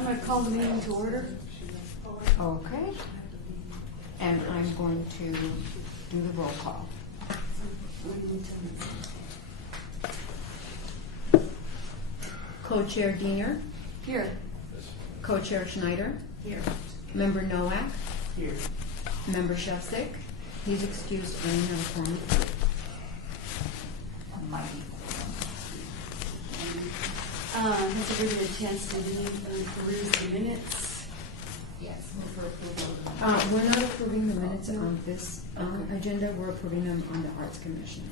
I'm going to call the meeting to order. Okay. And I'm going to do the roll call. Co-Chair Diener. Here. Co-Chair Schneider. Here. Member Nowak. Here. Member Shevsik. He's excused and uninformed. Has everybody had a chance to peruse the minutes? Yes, move for approval. We're not approving the minutes on this agenda. We're approving them on the Arts Commission.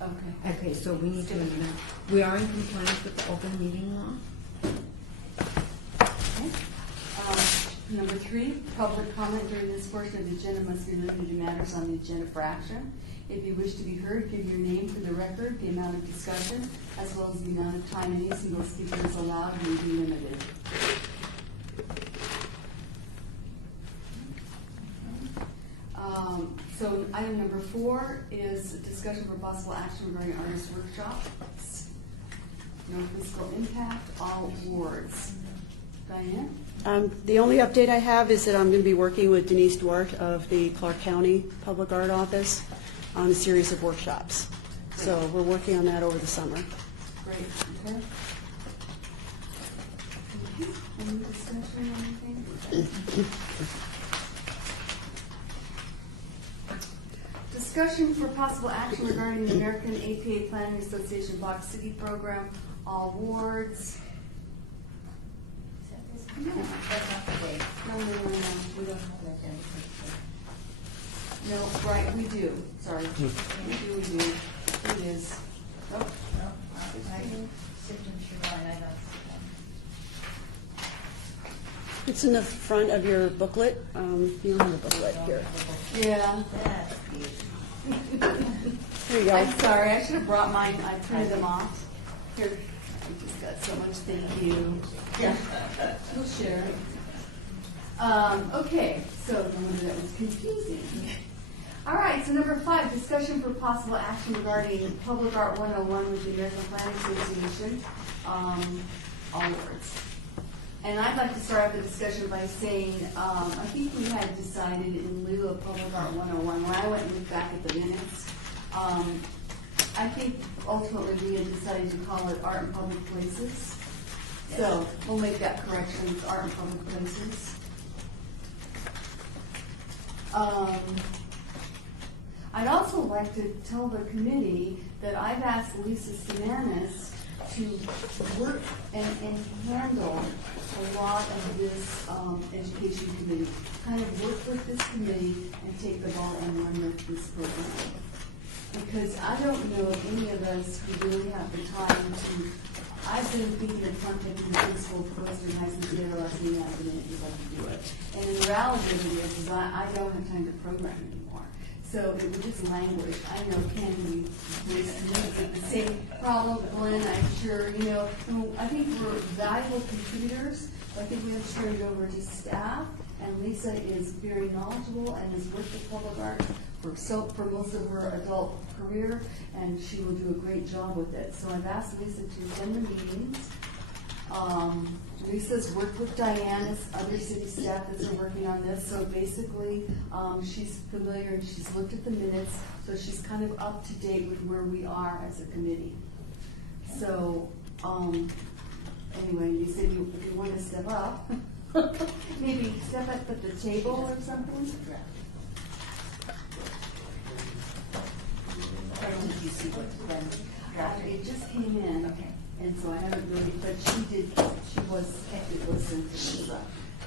Okay. Okay, so we need to, we are in compliance with the open meeting law. Okay. Number 3, public comment during this portion of the agenda must be limited to matters on the agenda for action. If you wish to be heard, give your name for the record, the amount of discussion, as well as the amount of time any single speaker is allowed may be limited. So item number 4 is discussion for possible action regarding artist workshops. No fiscal impact, all awards. Diane? The only update I have is that I'm going to be working with Denise Duarte of the Clark County Public Art Office on a series of workshops. So we're working on that over the summer. Great, okay. Any discussion or anything? Discussion for possible action regarding the American APA Planning Association Box City Program, all wards. That's not the date. No, we don't. No, right, we do, sorry. We do. It is. Oh, No, I signature line, I don't It's in the front of your booklet. You don't have a booklet here. yeah. That's beautiful. There you go. I'm sorry, I should have brought mine, I printed them off. Here, I just got so much, thank you. Yeah, we'll share. Okay, so no wonder that was confusing. All right, so number 5, discussion for possible action regarding Public Art 101 with the American Planning Association, all words. And I'd like to start off the discussion by saying, I think we had decided in lieu of Public Art 101, when I went and looked back at the minutes, I think ultimately we had decided to call it Art in Public Places. So we'll make that correction, it's Art in Public Places. I'd also like to tell the committee that I've asked Lisa Simonis to work and handle a lot of this education committee, kind of work with this committee and take the ball and run with this program. Because I don't know if any of us who really have the time to, I've been thinking of contacting the principal for Western Heights and the last meeting I've been in because I can do it. And in reality of it is I don't have time to program anymore. So it would just languish. I know Ken, we waste minutes at the same problem, Glenn, I'm sure, I think we're valuable contributors. I think we have to turn it over to staff, and Lisa is very knowledgeable and has worked with public art for most of her adult career, and she will do a great job with it. So I've asked Lisa to attend the meetings. Lisa's worked with Diana's other city staff that's been working on this, so basically she's familiar and she's looked at the minutes, so she's kind of up to date with where we are as a committee. So anyway, you said if you want to step up, maybe step up at the table or something. Did you see what Glenn drafted? It just came in. Okay. And so I haven't really, but she was active listening to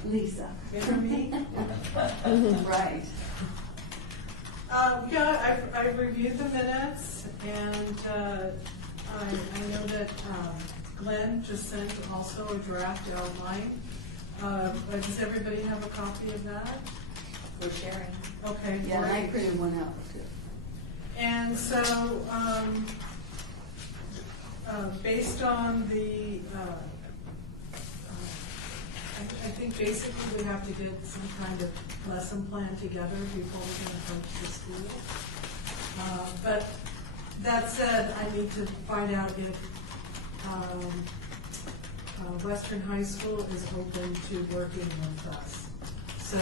Lisa. For me? Right. Yeah, I've reviewed the minutes, and I know that Glenn just sent also a draft outline. Does everybody have a copy of that? We're sharing. Okay. Yeah, and I great. printed one out too. And so, based on the, I think basically we have to get some kind of lesson plan together before we can approach the school. But that said, I need to find out if Western High School is open to working with us. So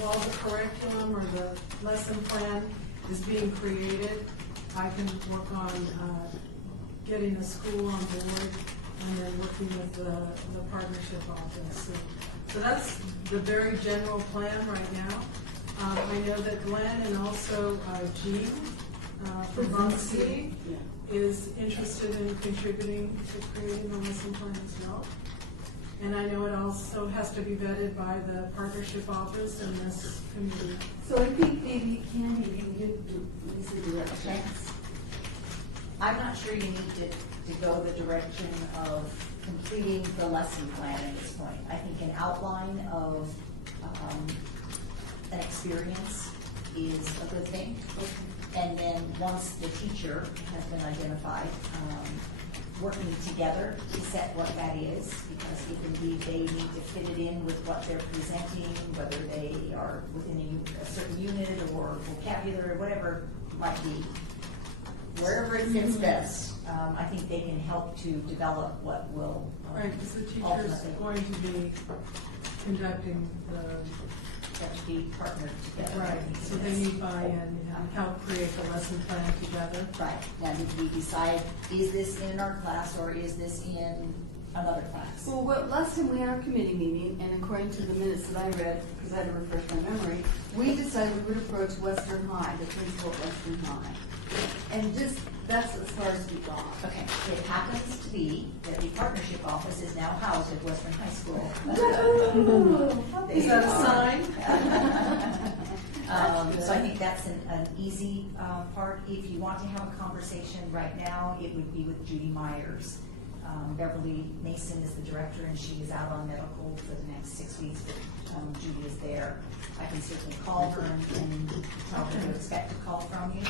while the curriculum or the lesson plan is being created, I can work on getting the school on board and then working with the partnership office. So that's the very general plan right now. I know that Glenn and also Jean from Muncie is interested in contributing to creating the lesson plan as well. And I know it also has to be vetted by the partnership office and this committee. So I think maybe Candy, you can give Lisa directions. I'm not sure you need to go the direction of completing the lesson plan at this point. I think an outline of an experience is a good thing. And then once the teacher has been identified, working together to set what that is, because if indeed they need to fit it in with what they're presenting, whether they are within a certain unit or vocabulary, whatever it might be, wherever it fits best, I think they can help to develop what will Right, because the teacher's ultimately going to be conducting have to be partnered together. right, so they need buy-in and help create the lesson plan together. Right, now did we decide, is this in our class or is this in another class? Well, last time we had our committee meeting, and according to the minutes that I read, because I had to refresh my memory, we decided we would approach Western High, the principal at Western High. And just, that's as far as we got. Okay, it happens to be that the partnership office is now housed at Western High School. Is that a sign? So I think that's an easy part. If you want to have a conversation right now, it would be with Judy Myers. Beverly Mason is the director, and she is out on medical for the next 6 weeks, but Judy is there. I can certainly call her and tell her to expect a call from you.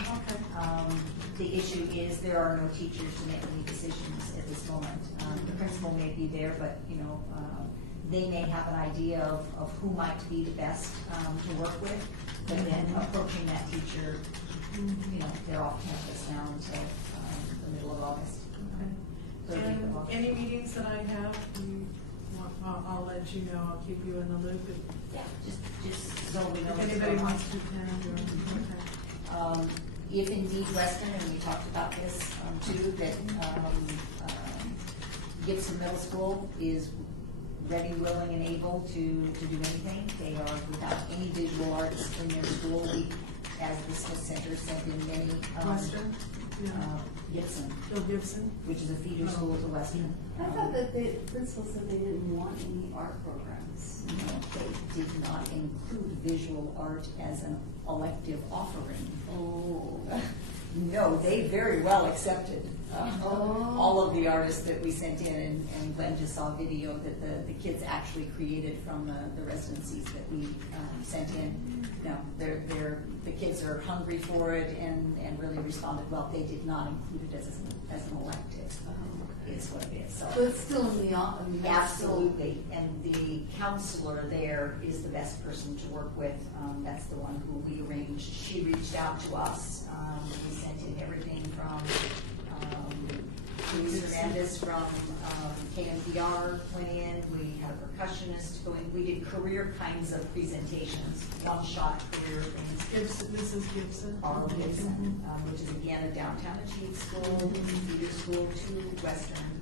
The issue is there are no teachers to make any decisions at this moment. The principal may be there, but they may have an idea of who might be the best to work with. But then approaching that teacher, they're off campus now until the middle of August. And any meetings that I have, I'll let you know, I'll keep you in the loop. Yeah, just so we know If what's anybody going on. wants to attend or, okay. If indeed Western, and we talked about this too, that Gibson Middle School is ready, willing, and able to do anything. They are without any visual arts in their school. We, as the Smith Center, sent in many. Western? Yeah. Gibson, Bill Gibson? which is a feeder school to Western. I thought that the principal said they didn't want any art programs. No, they did not include visual art as an elective offering. Oh. No, they very well accepted Oh. all of the artists that we sent in, and Glenn just saw a video that the kids actually created from the residencies that we sent in. No, the kids are hungry for it and really responded well. They did not include it as an elective. Is what it is. So it's still in the absolutely, and the counselor there is the best person to work with. That's the one who we arranged. She reached out to us. We sent in everything from Luis Hernandez from KMDR went in. We had a percussionist go in. We did career kinds of presentations, one-shot career things. Mrs. Gibson? Arnold Gibson, which is again a downtown achieve school, feeder school to Western.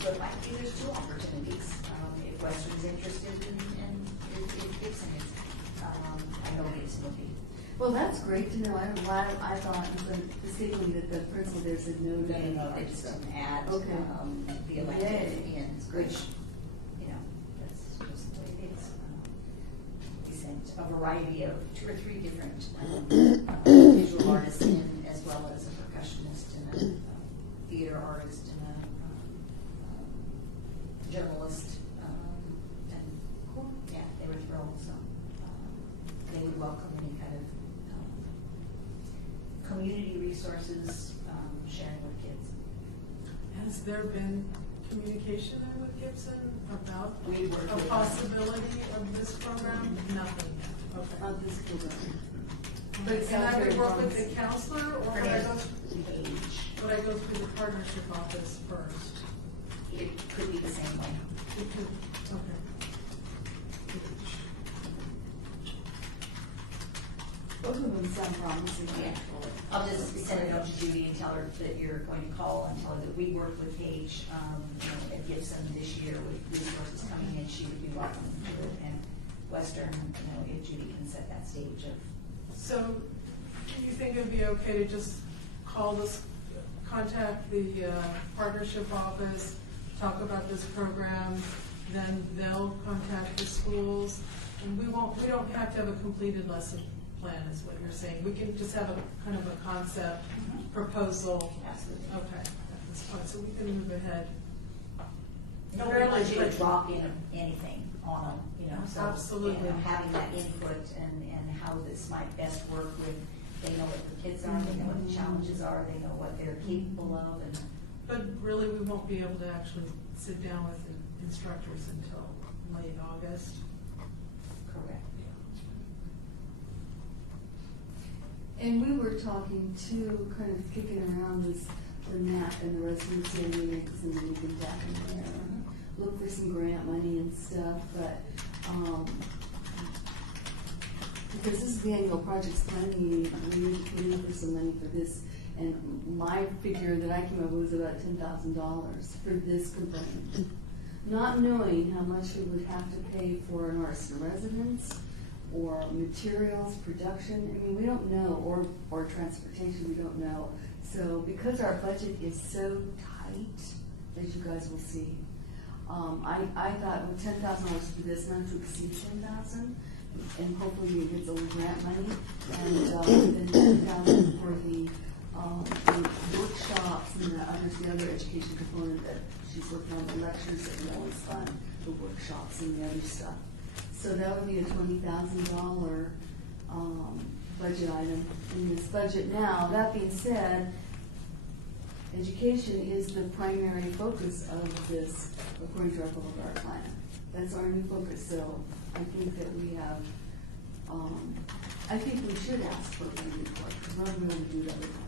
So it might be there's two opportunities. If Western's interested and if Gibson is, I know Gibson will be. Well, that's great to know. I'm glad. I thought mistakenly that the principal there said no to any No, art they just stuff. didn't add Okay. the elective Yay. in, Great. which, that's just the way it is. We sent a variety of 2 or 3 different visual artists in, as well as a percussionist and a theater artist and a journalist. And cool, yeah, they were thrilled. So they would welcome any kind of community resources sharing with kids. Has there been communication then with Gibson about We work a with possibility of this program? Nothing yet, okay. Of this program. But it And sounds I would very work with promising. the counselor, or would I go through the partnership office first? it could be the same way. Okay. Both of them sound promising, actually. I'll just send a note to Judy and tell her that you're going to call and tell her that we worked with Paige, at Gibson this year with resources coming in, she would be welcome to it, and Western, if Judy can set that stage of. So, do you think it'd be okay to just call this, contact the partnership office, talk about this program, then they'll contact the schools, and we don't have to have a completed lesson plan, is what you're saying. We can just have a kind of a concept proposal. Absolutely. Okay, that's fine, so we can move ahead. No, we Fairly want you to quick. drop in anything on them, so. Absolutely. Having that input and how this might best work with, they know what the kids are, they know what the challenges are, they know what they're capable of, and. But really, we won't be able to actually sit down with the instructors until late August. Correct. And we were talking too, kind of kicking around this, the map and the residency links, and then we can tap in there, and look for some grant money and stuff, but, because this is the annual projects planning, we need for some money for this, and my figure that I came up with was about $10,000 for this component. Not knowing how much we would have to pay for an arson residence, or materials, production, I mean, we don't know, or transportation, we don't know. So because our budget is so tight, as you guys will see, I thought with $10,000 for this, not to exceed $10,000, and hopefully we get some grant money, and then $10,000 for the workshops and the other education component that she's working on, the lectures that we always fund, the workshops and the other stuff. So that would be a $20,000 budget item in this budget. Now, that being said, education is the primary focus of this, according to our public art plan. That's our new focus, so I think that we have, I think we should ask for a new report, because we're not going to do that report.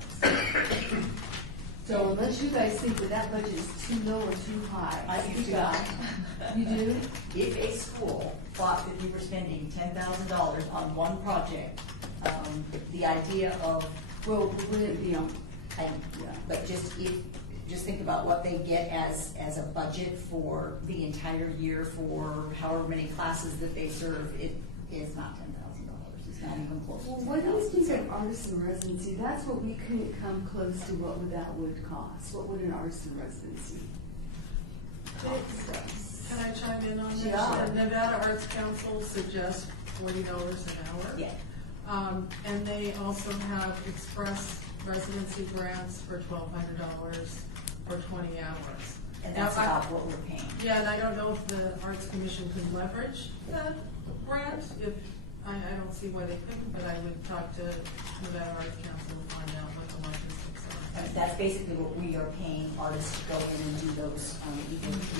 So unless you guys think that that budget is too low or too high. I think you got. You do? If a school thought that we were spending $10,000 on one project, the idea of, Well, would it be on? but just think about what they get as a budget for the entire year for however many classes that they serve. It is not $10,000. It's not even close to Well, $10,000. what do you think of artisan residency? That's what we couldn't come close to what that would cost. What would an artisan residency cost us? Can I chime in on this? Yeah. The Nevada Arts Council suggests $40 an hour. Yeah. And they also have express residency grants for $1,200 for 20 hours. And that's Now, about what we're paying. Yeah, and I don't know if the Arts Commission could leverage that grant. If I don't see why they couldn't, but I would talk to Nevada Arts Council and find out what the logistics are. That's basically what we are paying artists to go in and do those,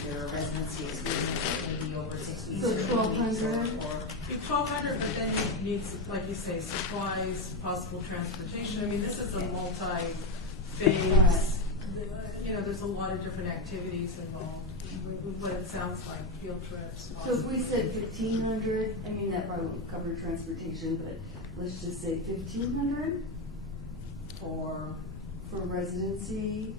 either residency experience, maybe over 6 weeks. So or 8 weeks, 1,200? or Be 1,200, but then you need, like you say, supplies, possible transportation. I mean, this is a multi-phase, there's a lot of different activities involved. What it sounds like, field trips. So if we said 1,500, I mean, that probably would cover transportation, but let's just say 1,500 for, residency,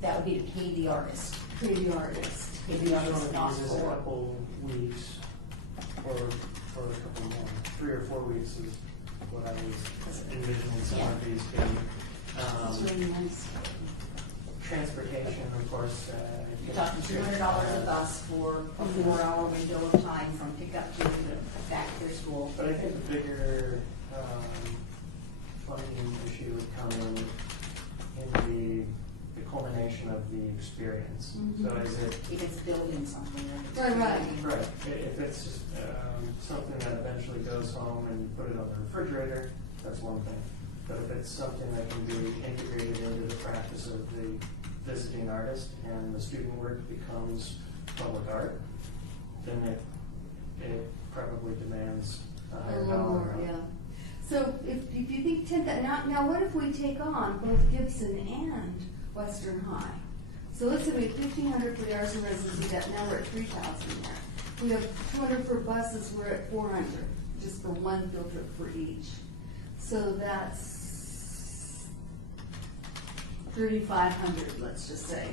that would be to pay the artist. pay the artist. Pay the artist not Uses a for. couple weeks or a couple more, 3 or 4 weeks is what I was envisioning some of these being. It's really nice. Transportation, of course. You're talking $200 a bus for a 4-hour window of time from pickup to back to their school. But I think the bigger funding issue would come in the culmination of the experience. Mhm. So is it If it's building something. or if it's Right. building- right? If it's just something that eventually goes home and you put it on the refrigerator, that's one thing. But if it's something that can be integrated into the practice of the visiting artist and the student work becomes public art, then it probably demands a A higher little dollar more, amount. yeah. So if you think now what if we take on both Gibson and Western High? So let's say we have 1,500 for the arts and residency debt, now we're at 3,000 there. We have 200 for buses, we're at 400, just for one field trip for each. So that's 3,500, let's just say.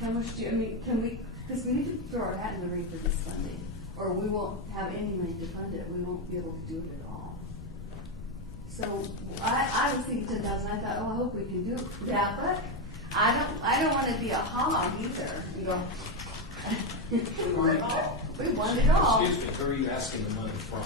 How much do you, I mean, can we, because we need to throw our hat in the ring for this funding, or we won't have any money to fund it, we won't be able to do it at all. So I was thinking 10,000, I thought, oh, I hope we can do that, but I don't want to be a hog either, you know. We want it all. We want it all. Excuse me, who are you asking the money from?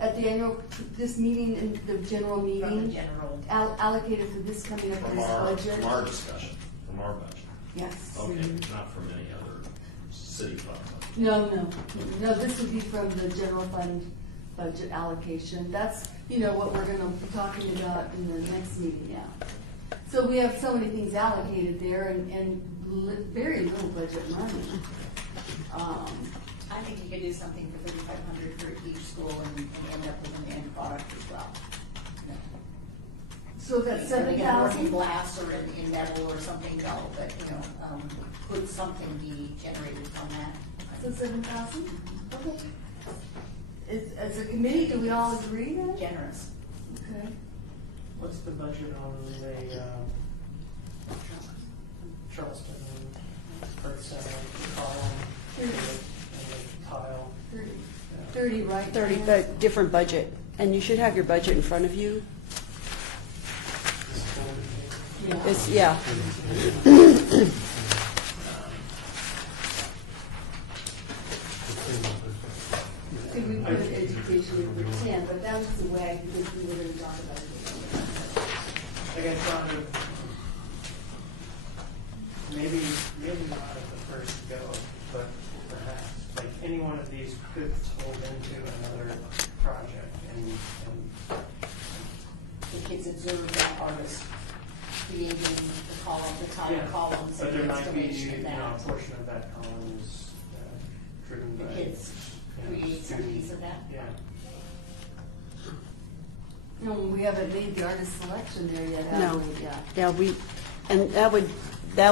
At the annual, this meeting, in the general From the meeting, general. allocated for this coming up for From this budget. our discussion, from our budget. Yes. Okay, not from any other city fund. No, this would be from the general fund budget allocation. That's, you know, what we're gonna be talking about in the next meeting, yeah. So we have so many things allocated there and very little budget money. I think you could do something for 3,500 for each school and end up with an end product as well. So that's Maybe a working 7,000? glass or in metal or something, no, but, you know, could something be generated from that? So 7,000? Okay. As a committee, do we all agree then? Generous. Okay. What's the budget on the Charleston Arts Center column and the tile? 30. Yeah. 30, right? 30, Diane? but different budget. And you should have your budget in front of you. Yeah. It's, yeah. So we put education in for 10, but that was the way I think we were gonna talk about it. I guess on the, maybe not at the first go, but perhaps, like, any one of these could fold into another project and The kids observe that artist creating the column, the tile yeah. columns But and there the might be, installation of you know, a that. portion of that column is driven The by. kids you know, create some student- piece of that. Yeah. No, we haven't made the artist selection there yet, have No. we? Yeah. Yeah, and that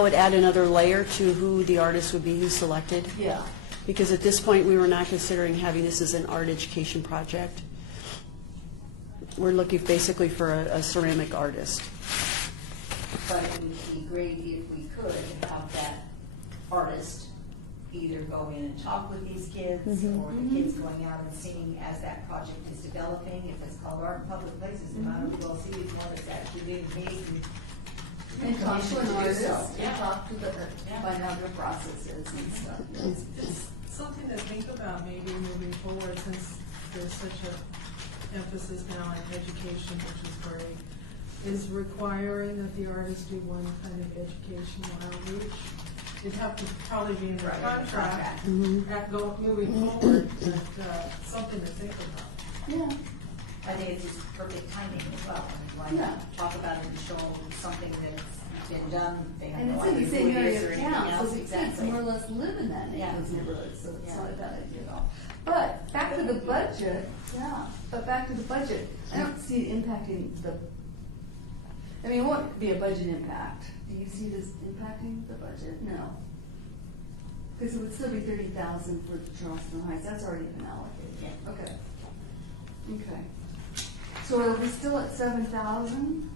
would add another layer to who the artist would be who's selected. Yeah. Because at this point, we were not considering having this as an art education project. We're looking basically for a ceramic artist. But it would be great if we could have that artist either go in and talk with these kids, or the kids going out and seeing as that project is developing. If it's called Art in Public Places, you might as well see if one is actually being made. And talk to an artist, so. and Yeah. talk to the, Yeah. find out their processes and stuff. It's something to think about maybe moving forward, since there's such a emphasis now on education, which is great, is requiring that the artist do one kind of educational outreach. It'd have to probably be in the Right, in the contract, contract. moving forward, but something to think about. Yeah. I think it's just perfect timing as well. Why Yeah. not talk about it and show them something that's been done, they have And no it's in idea the who same it area is or of anything town, so else. the kids Exactly. more or less live in that Yeah. those neighborhoods, so it's Yeah. not a bad idea at all. But back to the budget, I don't see it impacting I mean, it won't be a budget impact. Do you see this impacting the budget? No. Because it would still be 30,000 for Charleston Heights, that's already been allocated. Yeah. Okay. Okay. So are we still at 7,000?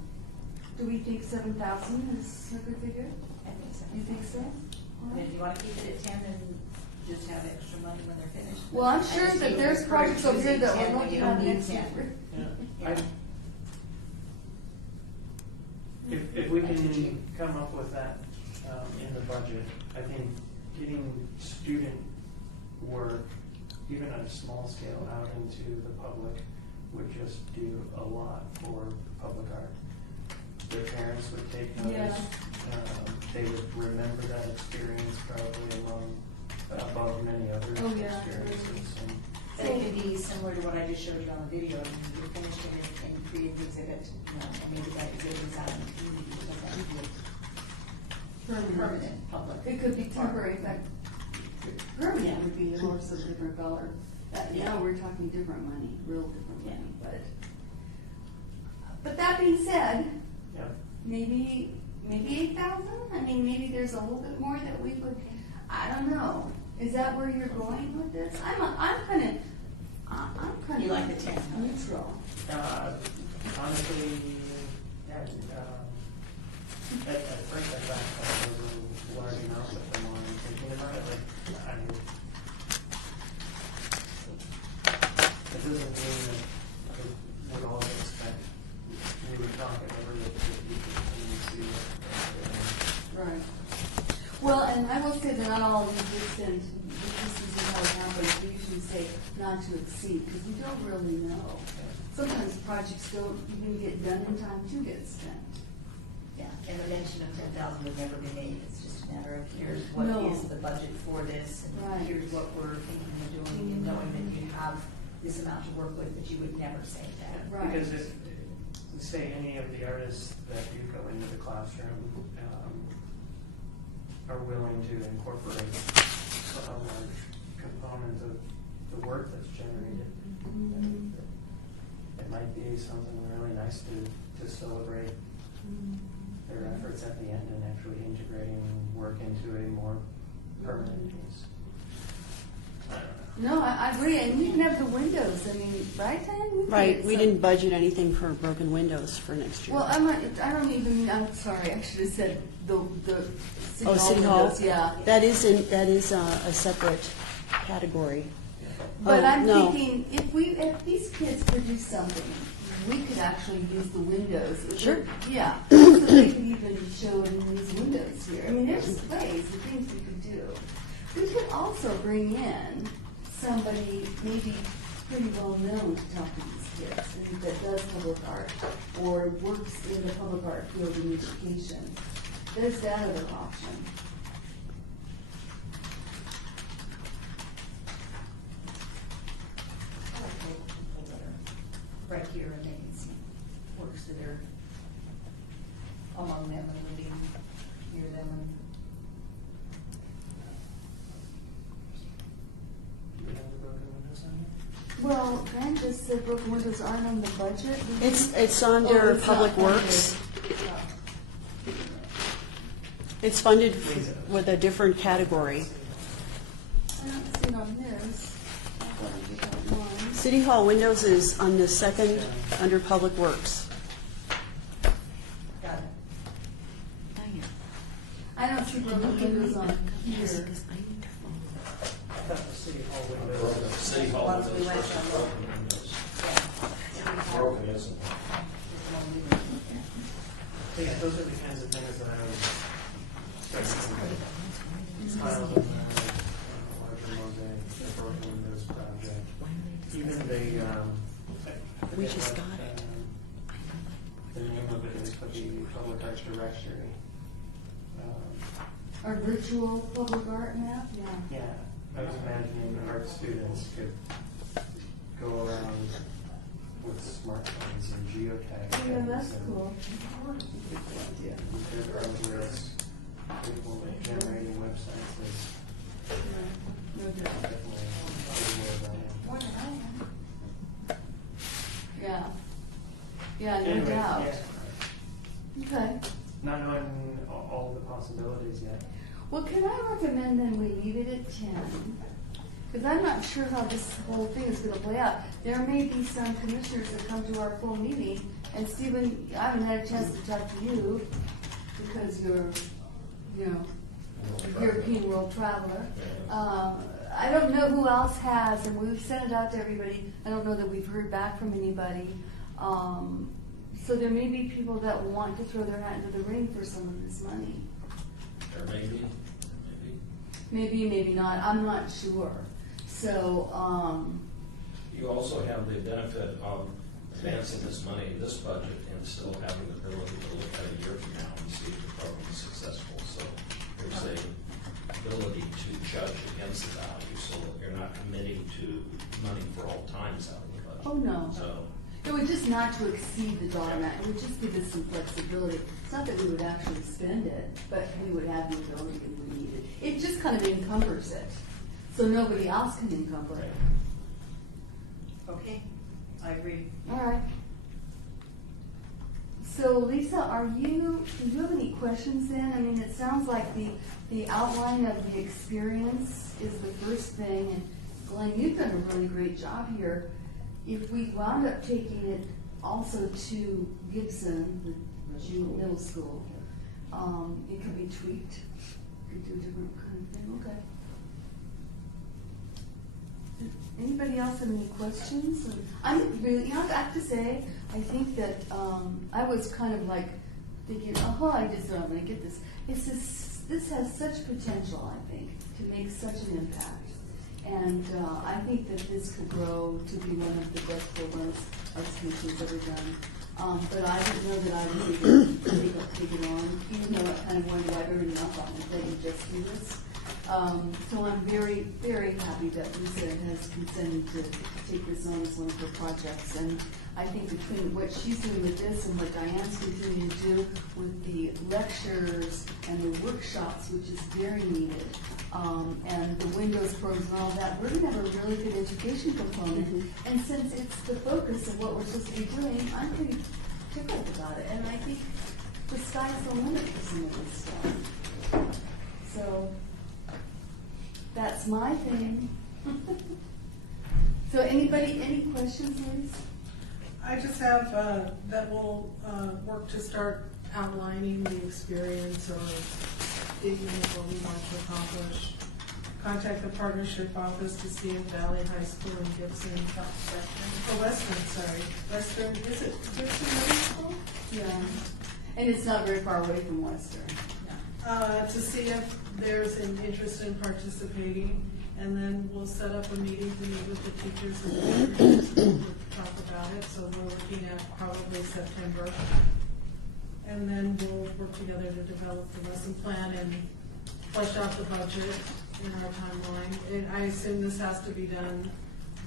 Do we think 7,000 is a good figure? I think so. You think so? And if you want to keep it at 10 and just have extra money when they're finished. Well, I'm I sure just that think there's it's projects over here using that 10 we're when you looking don't at need next 10. year. Yeah. If we can come up with that in the budget, I think getting student work, even on a small scale, out into the public would just do a lot for public art. Their parents would take notice. They would remember that experience probably above many other Oh, yeah. experiences. And And it could be similar to what I just showed you on the video. I mean, you're finishing it and create the exhibit, you know, and maybe that exhibit is out in the community, it doesn't have to be permanent public. It could be temporary, in fact, permanent would be a horse of a different color. Now we're talking different money, real different money, but that being said, yeah. maybe maybe 8,000? I mean, maybe there's a little bit more that we would, I don't know. Is that where you're going with this? I'm kind of. You like the 10? Neutral. Honestly, yeah, at first I thought that was a large amount, but the more I'm thinking about it, like, I mean, it doesn't mean that we would all expect, we would talk it over with the people and see what. Right. Well, and I will say that not all resistant, this is how it happens, we usually say not to exceed, because we don't really know. Sometimes projects don't even get done in time to get spent. Yeah, and the mention of 10,000 would never be made. It's just a matter of here's what No. is the budget for this, Right. and here's what we're thinking of doing, and knowing that you have this amount to work with, but you would never say that. Right. Because if, say, any of the artists that do go into the classroom are willing to incorporate a large component of the work that's generated, Mhm. it might be something really nice to celebrate their efforts at the end and actually integrating work into a more permanent piece. I don't know. No, I agree, and we even have the windows, I mean, right, Diane? Right, we didn't budget anything for broken windows for next year. Well, I'm sorry, I should have said the City Hall. Oh, City Hall? windows, yeah. That is a separate category. But Oh, I'm no. thinking, if these kids produce something, we could actually use the windows. Sure. Yeah, so they could even show it in these windows here. I mean, there's ways and things we could do. We could also bring in somebody maybe pretty well known to talk to these kids and that does public art or works in the public art field in education. There's that other option. I like local people that are right here and they can see works that are among them and living near them. Do we have the broken windows on here? Well, Grant just said broken windows aren't on the budget. It's Oh, under it's Public not Works. It's funded with a different category. I don't see it on this. I thought we got one. City Hall windows is on the second, under Public Works. Got it. I don't see broken windows on here. I thought the city hall windows. Broken, City Hall Once we windows went versus from- broken windows. Yeah. Broken isn't. Yeah, those are the kinds of things that I was. Tiles in there, larger mosaic, the broken windows project. Even the, I We forget just what, got it. the name of it is, but the public arts directory. Our virtual public art map, yeah. Yeah, I was imagining art students could go around with smartphones and geotag. Yeah, that's things and cool. their progress, people generating websites is No doubt. definitely More than I am. Yeah. Yeah, no Anyway, doubt. yeah, Okay. not knowing all the possibilities yet. Well, can I recommend then we leave it at 10? Because I'm not sure how this whole thing is going to play out. There may be some commissioners that come to our full meeting, and Stephen, I haven't had a chance to talk to you because you're, you know, a European world traveler. I don't know who else has, and we've sent it out to everybody. I don't know that we've heard back from anybody. So there may be people that want to throw their hat into the ring for some of this money. There may be, Maybe, maybe not. I'm not sure. So, You also have the benefit of advancing this money in this budget and still having the ability to look at a year from now and see if the program is successful. So there's a ability to judge against the value, so that you're not committing to money for all times out of the budget. oh no. So, It would just not to exceed the dollar amount. It would just give us some flexibility. It's not that we would actually spend it, but we would have the ability if we needed. It just kind of encumbers it, so nobody else can encumber it. Okay, I agree. All right. So Lisa, do you have any questions then? I mean, it sounds like the outline of the experience is the first thing, and Glenn, you've done a really great job here. If we wound up taking it also to Gibson, the June middle school, it could be tweaked, could do a different kind of thing, okay. Anybody else have any questions? I'm really, I have to say, I think that I was kind of like thinking, I just don't want to get this. This has such potential, I think, to make such an impact. And I think that this could grow to be one of the best programs Arts Commission's ever done. But I didn't know that I was even take it on, even though I kind of wanted to write everything up on it, that you just do this. So I'm very, very happy that Lisa has consented to take this on as one of her projects. And I think between what she's doing with this and what Diane's continuing to do with the lectures and the workshops, which is very needed, and the Windows programs and all that, we're going to have a really good education component. Mm-hmm. And since it's the focus of what we're supposed to be doing, I'm pretty tickled about it. And I think the sky's the limit for some of this stuff. So that's my thing. So anybody, any questions, Liz? I just have that we'll work to start outlining the experience or digging into what we want to accomplish. Contact the partnership office to see if Valley High School and Gibson, Western, is it Gibson Middle School? Yeah. And it's not very far away from Western. To see if there's an interest in participating, and then we'll set up a meeting to meet with the teachers and the parents to talk about it. So we're looking at probably September. And then we'll work together to develop the lesson plan and flesh out the budget in our timeline. And I assume this has to be done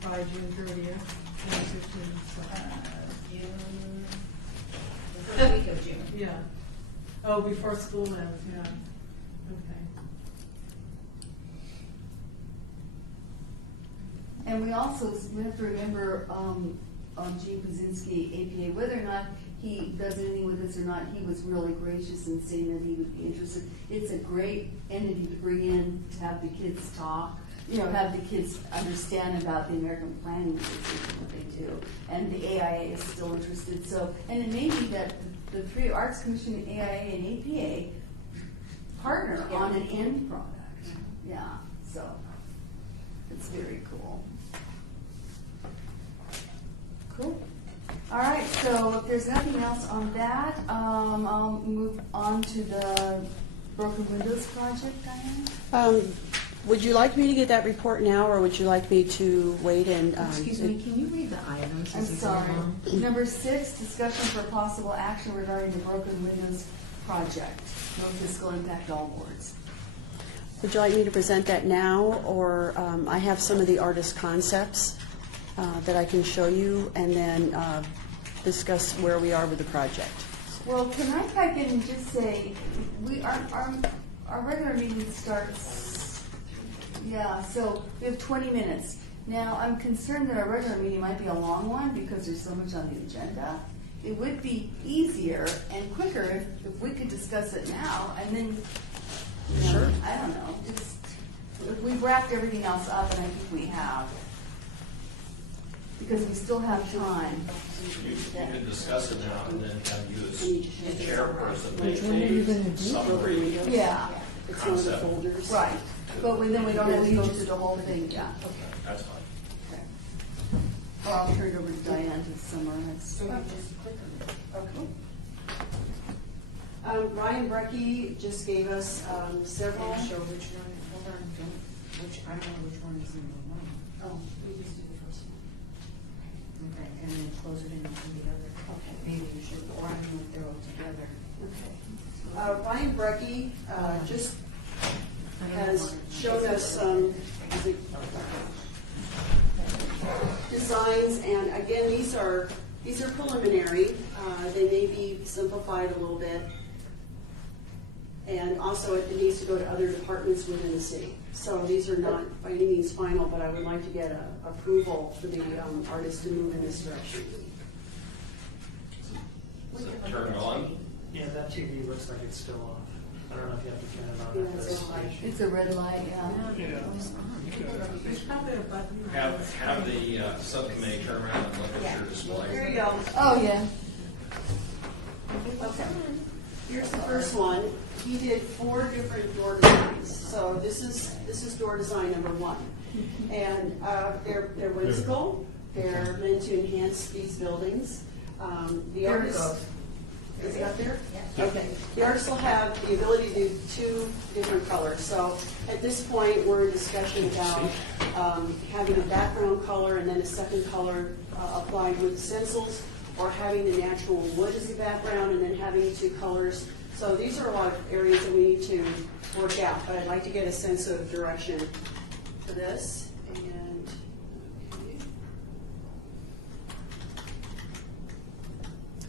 by June 30th, 2015. June, the first week of June. Yeah. Oh, before school ends, yeah. Okay. And we have to remember Gene Kuzinski, APA, whether or not he does anything with this or not, he was really gracious in saying that he would be interested. It's a great entity to bring in to have the kids talk, have the kids understand about the American Planning Institute and what they do. And the AIA is still interested. So, and it may be that the three Arts Commission, AIA, and APA partner on an end product. Yeah, so it's very cool. Cool. All right, so if there's nothing else on that, I'll move on to the Broken Windows project, Diane. Would you like me to get that report now, or would you like me to wait and? Excuse me, can you read the items? I'm as you go sorry. along? Number 6, discussion for possible action regarding the Broken Windows project. No fiscal impact, all boards. Would you like me to present that now, or I have some of the artist concepts that I can show you, and then discuss where we are with the project. Well, can I pipe in and just say, our regular meeting starts, so we have 20 minutes. Now, I'm concerned that our regular meeting might be a long one because there's so much on the agenda. It would be easier and quicker if we could discuss it now, and then, Sure. I don't know, just, we've wrapped everything else up, and I think we have. Because we still have time. You can discuss it now and then have you as chairperson Which one are you gonna do? summary Yeah, It's one of the concept. folders. right. But then we don't have to go through the whole thing, yeah. That's fine. Okay. Or I'll turn it over to Diane to summarize. Okay. Ryan Brecky just gave us several. Show which one, hold on, I don't know which one is number 1. Oh, we just do the first one. Okay, and then close it into the other. Okay. Maybe you should, or I don't know if they're all together. Okay. Ryan Brecky just I don't know has what- showed us designs, and again, these are preliminary. They may be simplified a little bit, and also it needs to go to other departments within the city. So these are not by any means final, but I would like to get approval for the artist to move in this direction. Is it turned on? Yeah, that TV looks like it's still off. I don't know if you have to turn it on Yeah, at this it's stage. It's a red light, yeah. There's probably a button. Have the subcommittee turn around and look at your display. Here you go. Oh, yeah. Okay. Here's the first one. He did 4 different door designs. So this is door design number 1. And they're whimsical. They're meant to enhance these buildings. The artist. Is it up there? Yeah. Okay. The artist will have the ability to do 2 different colors. So at this point, we're in discussion about having a background color and then a second color applied with stencils, or having the natural wood as the background and then having 2 colors. So these are a lot of areas that we need to work out, but I'd like to get a sense of direction for this. And okay.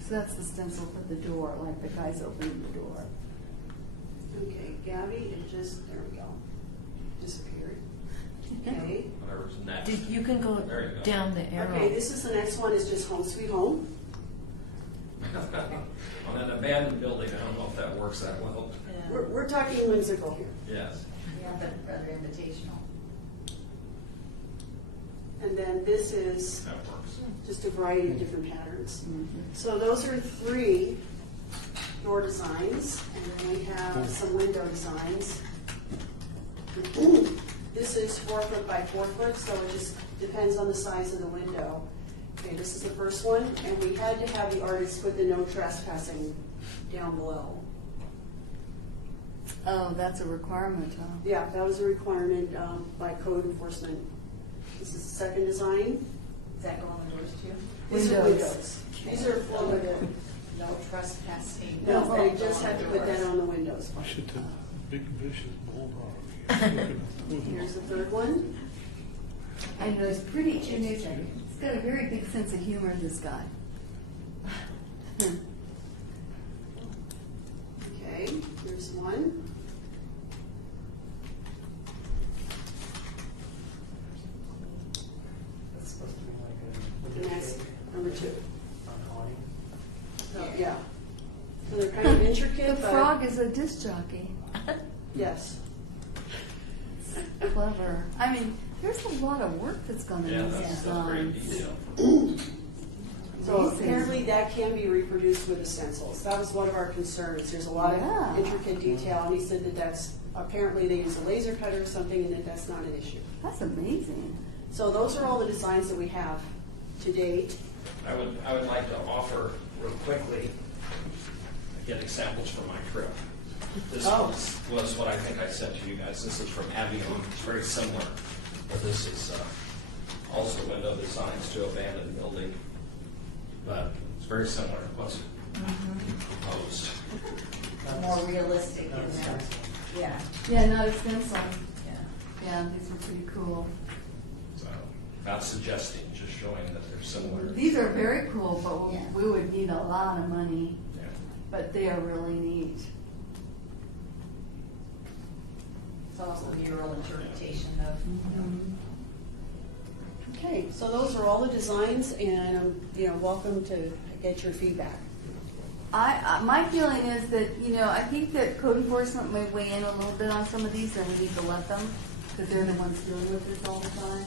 So that's the stencil for the door, like the guy's opening the door. Okay, Gabby, it just, there we go, disappeared. Okay. Whatever's next. You can go There you go. down the arrow. Okay, this is the next one, is just Home Sweet Home. On an abandoned building, I don't know if that works that well. We're talking whimsical here. Yes. Yeah, but rather invitational. And then this is That works. just a variety of different patterns. So those are 3 door designs, and then we have some window designs. This is 4 foot by 4 foot, so it just depends on the size of the window. Okay, this is the first one, and we had to have the artist put the no trespassing down below. Oh, that's a requirement, huh? Yeah, that was a requirement by code enforcement. This is the second design. Does that go on the doors too? These are Windows. windows. These are floated. No trespassing. No, they just had to put that on the windows. I should have big vicious bulldog. Here's the third one. I know, it's pretty, and it's got a very big sense of humor, this guy. Okay, here's one. That's supposed to be like a. And that's number 2. Awning. So, yeah. So they're kind of The intricate, but frog is a disc jockey. yes. Clever. I mean, there's a lot of work that's gone Yeah, into these that's great designs. detail. So Amazing. apparently that can be reproduced with the stencils. That was one of our concerns. There's a lot Yeah. of intricate detail, and he said that that's, apparently they use a laser cutter or something, and that that's not an issue. That's amazing. So those are all the designs that we have to date. I would like to offer real quickly, get examples from my trip. This Oh. was what I think I sent to you guys. This is from Avion. It's very similar, but this is also window designs to abandoned building. But it's very similar to what's proposed. More realistic in That's that. nice. Yeah, Yeah, not expensive. yeah. Yeah, these are pretty cool. So, not suggesting, just showing that they're similar. These are very cool, but Yeah. we would need a lot of money, Yeah. but they are really neat. It's also mural interpretation of. Okay, so those are all the designs, and welcome to get your feedback. My feeling is that, I think that code enforcement may weigh in a little bit on some of these, and we need to let them, because they're the ones dealing with this all the time.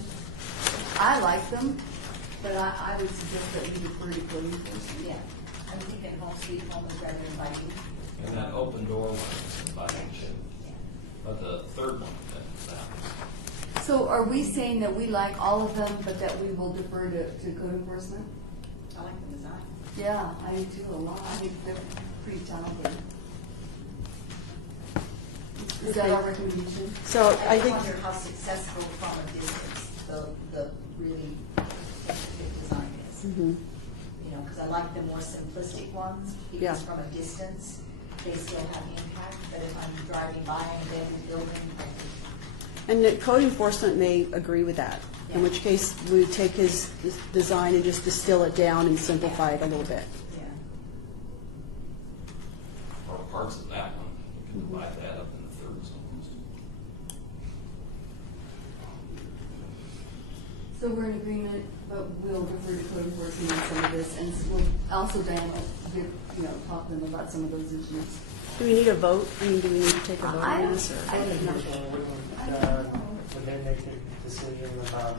I like them, but I would suggest that we defer to code enforcement. Yeah, I'm thinking home sweet home is rather inviting. And that open door one is inviting too. But the third one, So are we saying that we like all of them, but that we will defer to code enforcement? I like the design. Yeah, I do too, a lot. I think they're pretty talented. Is that our recommendation? So I just think, wonder how successful from a distance the really intricate design is. Mhm. Because I like the more simplistic ones, Yeah. because from a distance, they still have impact, but if I'm driving by an abandoned building, and the code enforcement may agree with that, in Yeah. which case we would take his design and just distill it down and simplify it a little bit. yeah. or parts of that one, you can divide that up into thirds almost. So we're in agreement, but we'll refer to code enforcement on some of this, and we'll also, Diane, will talk to them about some of those issues. Do we need a vote? I mean, do we need to take a vote I on don't- this? Or? I don't know. So would they make a decision about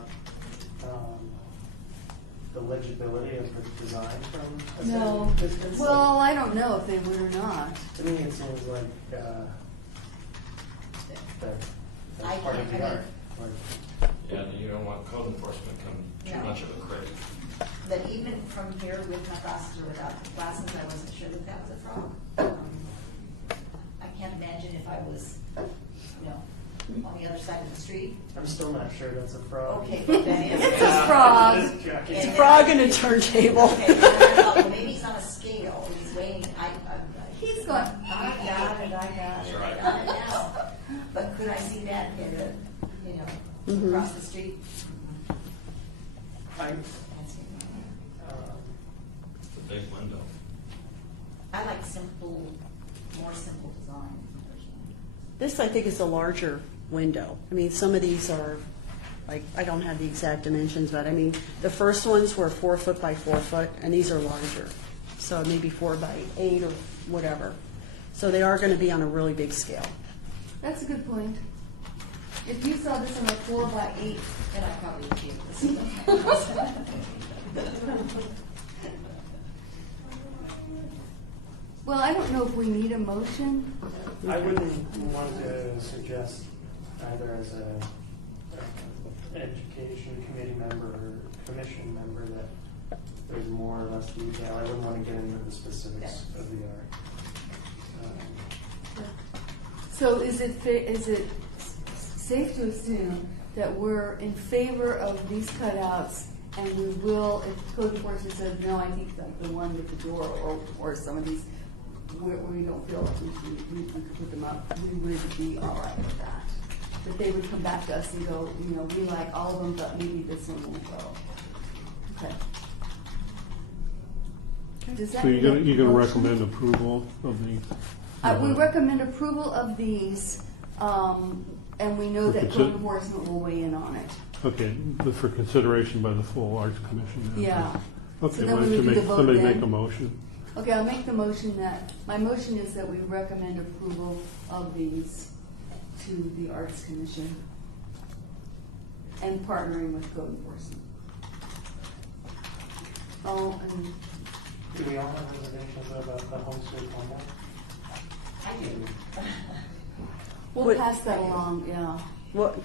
the legibility of the design from a No. certain distance? Well, I don't know if they would or not. To me, it seems like that that's I part of can't- the I mean- art. Like, Yeah, and you don't want code enforcement to become too No. much of a critic. But even from here with my glasses or without glasses, I wasn't sure that that was a frog. I can't imagine if I was, on the other side of the street. I'm still not sure that's a frog. Okay, but that is. It's a frog. It is Jackie. And- Frog in a turntable. Okay, and then I thought, well, maybe he's on a scale, he's weighing, He's got. I got it, That's right. got it now. But could I see that in the, across the street? I, It's a big window. I like simple, more simple design. This, I think, is a larger window. I mean, some of these are, like, I don't have the exact dimensions, but I mean, the first ones were 4 foot by 4 foot, and these are larger. So maybe 4 by 8 or whatever. So they are going to be on a really big scale. That's a good point. If you saw this on a 4 by 8, Then I probably would be able to see them. well, I don't know if we need a motion. I wouldn't want to suggest either as a education committee member or commission member that there's more or less detail. I wouldn't want to get into the specifics of the art. So is it safe to assume that we're in favor of these cutouts, and we will, if code enforcement says, no, I think like the one with the door or some of these, we don't feel like we could put them up, we would be all right with that. That they would come back to us and go, we like all of them, but maybe this one won't go. Okay. Does that So need a you're gonna motion? recommend approval of the? We recommend approval of these, and we know that code enforcement will weigh in on it. Okay, but for consideration by the full Arts Commission. then. Yeah. Okay, So then why we don't you would do the make, vote somebody then. make a motion? Okay, I'll make the motion my motion is that we recommend approval of these to the Arts Commission and partnering with code enforcement. Oh, and Do we all have reservations about the home sweet home one? I do. we'll What- pass that along, yeah. Well,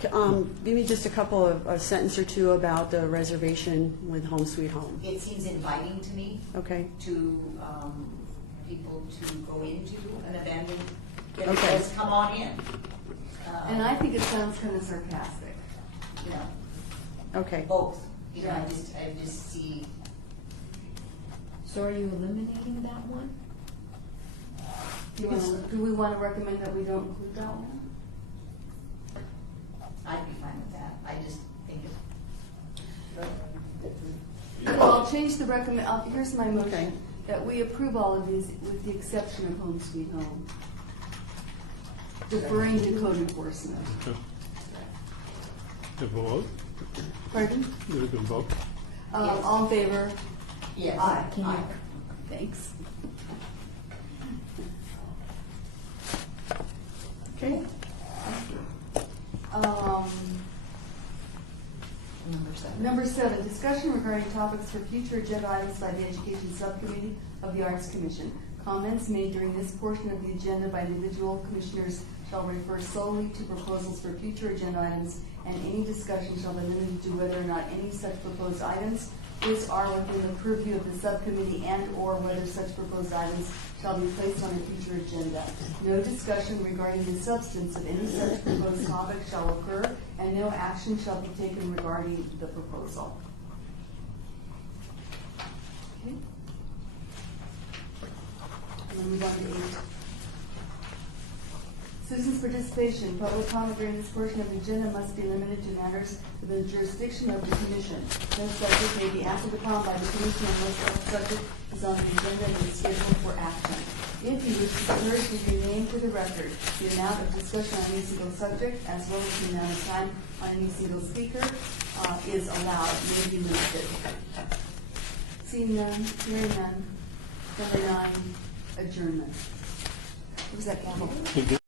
give me just a couple of a sentence or two about the reservation with Home Sweet Home. It seems inviting to me Okay. to people to go into an abandoned, that it Okay. says, come on in. And I think it sounds kind of sarcastic. Okay. Both, I Yeah. just see, So are you eliminating that one? Do we want to recommend that we don't include that one? I'd be fine with that. I just think Well, I'll change the here's my Okay. motion, that we approve all of these with the exception of Home Sweet Home. Deferring to code enforcement. Okay. Have a vote? Pardon? You can vote? Yes. All in favor? yes. Aye. Aye. Thanks. Okay. Number 7. Number 7, discussion regarding topics for future agenda items by the Education Subcommittee of the Arts Commission. Comments made during this portion of the agenda by individual commissioners shall refer solely to proposals for future agenda items, and any discussion shall be limited to whether or not any such proposed items are within the purview of the subcommittee and/or whether such proposed items shall be placed on a future agenda. No discussion regarding the substance of any such proposed topic shall occur, and no action shall be taken regarding the proposal. Okay. And then move on to 8. Citizens' participation. Public comment during this portion of the agenda must be limited to matters within the jurisdiction of the commission. No subject may be acted upon by the commission unless such subject is on the agenda and is scheduled for action. If you wish to swear to your name for the record, the amount of discussion on any single subject, as well as the amount of time on any single speaker, is allowed, may be limited. Seeing none, hearing none. Number 9, adjournment. What was that, gavel?